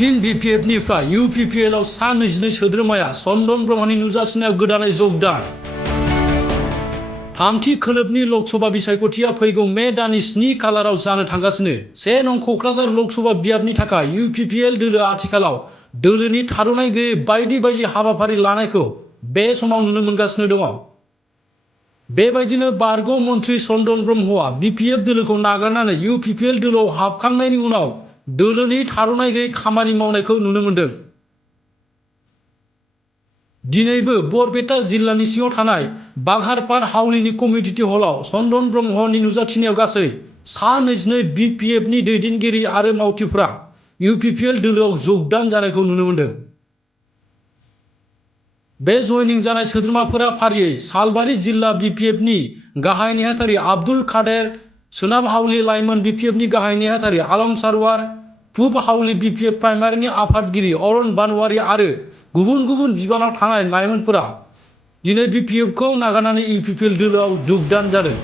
फिन बिपिएफनिफ्राय इउपिपिएलआव सा 22 सोद्रोमाया चन्दन ब्रह्मनि नुजाथिनायाव गोदानै जगदान। थामथि खोलोबनि लकसभा बिसायख'थिया फैगौ मे दाननि 7 खालाराव जानो थांगासिनो। 1 नं क'क्राझार लकसभा बियाबनि थाखाय इउपिपिएल दोलोआ आथिखालाव दोलोनि थाद'नाय गैयै बायदि बायदि हाबाफारि लानायखौ बे समाव नुनो मोनगासिनो दङ। बेबायदिनो बारग' मन्थ्रि चन्दन ब्रह्मआ बिपिएफ दोलोखौ नागारनानै इउपिपिएल दोलोआव हाबखांनायनि उनाव दोलोनि थाद'नाय गैयै खामानि मावनायखौ नुनो मोनदों। दिनैबो बरपेटा जिल्लानि सिङाव थानाय बाघारपार हाउलिनि कमिउनिटि हलआव चन्दन ब्रह्मनि नुजाथिनायाव गासै सा 22 बिपिएफनि दैदेनगिरि आरो मावथिफोरा इउपिपिएल दोलोआव जगदान जानायखौ नुनो मोनदों। बे जयनिं जानाय सोद्रोमाफोरा फारियै सालबारि जिल्ला बिपिएफनि गाहाय नेहाथारि आब्दुल कादेर, सोनाब हाउली लाइमोन बिपिएफनि गाहाय नेहाथारि आलम सारवार, पुब हाउली बिपिएफ प्राइमारिनि आफादगिरि अरन बानवारी आरो गुबुन गुबुन बिबानाव थानाय लाइमोनफोरा दिनै बिपिएफखौ नागारनानै इउपिपिएल दोलोआव जगदान जादों।